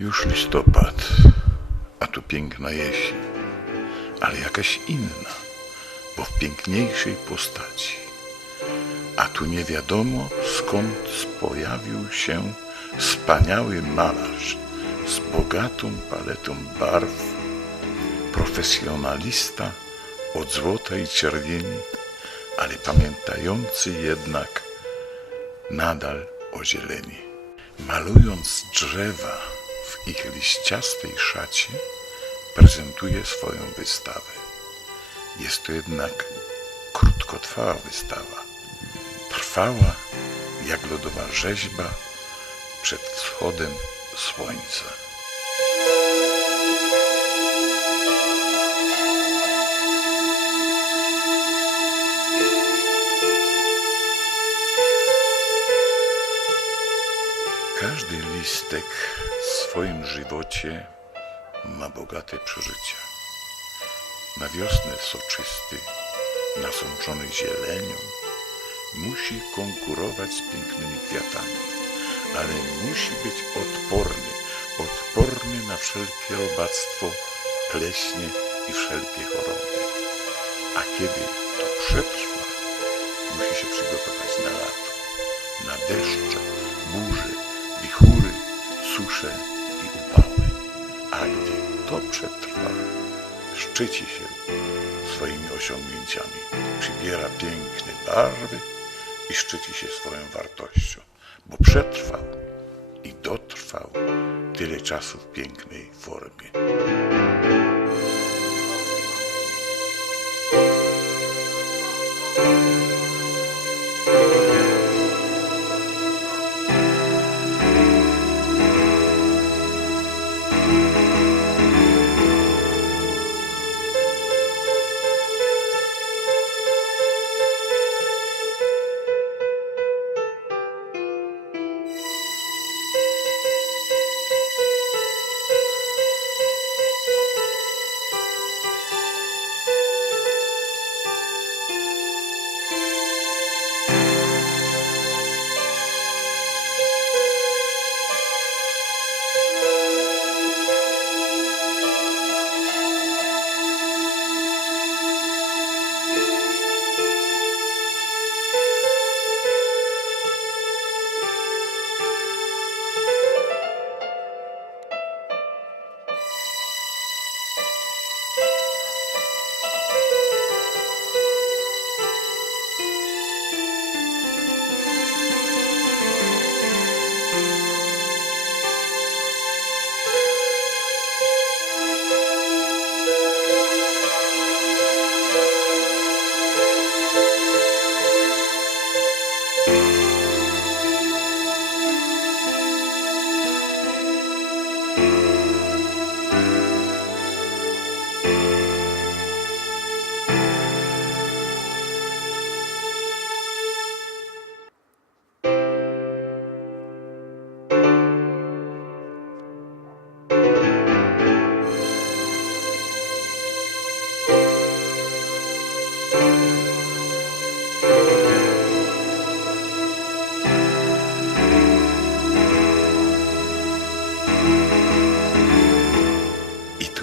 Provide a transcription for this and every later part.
Już listopad, a tu piękna jesień, ale jakaś inna, bo w piękniejszej postaci. A tu nie wiadomo skąd pojawił się wspaniały malarz z bogatą paletą barw, profesjonalista od złota i czerwieni, ale pamiętający jednak nadal o zieleni. Malując drzewa w ich liściastej szacie, prezentuje swoją wystawę. Jest to jednak krótkotrwała wystawa. Trwała jak lodowa rzeźba przed wschodem słońca. Każdy listek w swoim żywocie ma bogate przeżycia. Na wiosnę soczysty, nasączony zielenią, musi konkurować z pięknymi kwiatami, ale musi być odporny na wszelkie robactwo, pleśnie i wszelkie choroby. A kiedy to przetrwa, musi się przygotować na lato, na deszcze, burze, wichury, susze i upały. A gdy to przetrwa, szczyci się swoimi osiągnięciami, przybiera piękne barwy i szczyci się swoją wartością, bo przetrwał i dotrwał tyle czasu w pięknej formie.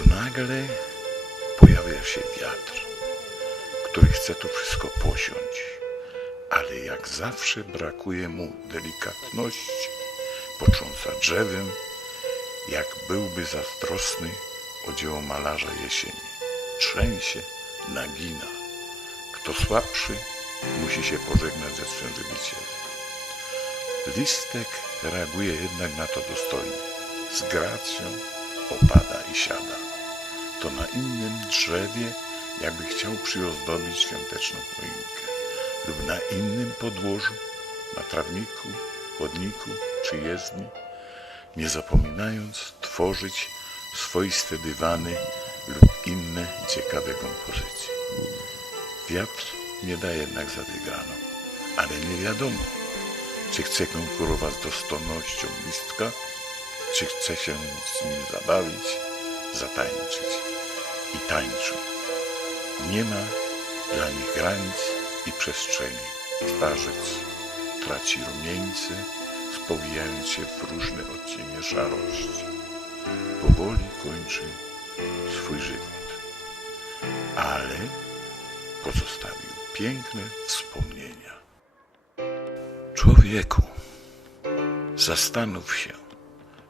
Nagle pojawia się wiatr, który chce to wszystko posiąć, ale jak zawsze brakuje mu delikatności, potrząsa drzewem, jak byłby zazdrosny o dzieło malarza jesieni. Trzęsie, nagina. Kto słabszy, musi się pożegnać ze swym żywicielem. Listek reaguje jednak na to dostojnie. Z gracją opada i siada. To na innym drzewie, jakby chciał przyozdobić świąteczną choinkę, lub na innym podłożu, na trawniku, chodniku czy jezdni, nie zapominając tworzyć swoiste dywany lub inne ciekawe kompozycje. Wiatr nie da jednak za wygraną, ale nie wiadomo, czy chce konkurować z dostojnością listka, czy chce się z nim zabawić, zatańczyć. I tańczą. Nie ma dla nich granic i przestrzeni. Starzec traci rumieńce, spowijając się w różne odcienie szarości. powoli kończy swój żywot. Ale pozostawił piękne wspomnienia. Człowieku, zastanów się,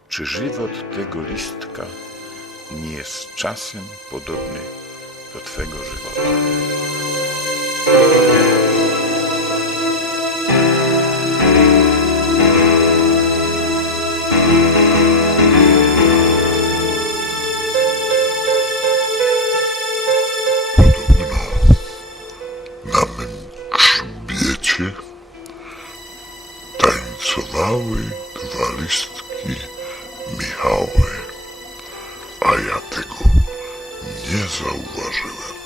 czy żywot tego listka nie jest czasem podobny do twego żywota. Podobno na mym grzbiecie tańcowały dwa listki Michały, a ja tego nie zauważyłem.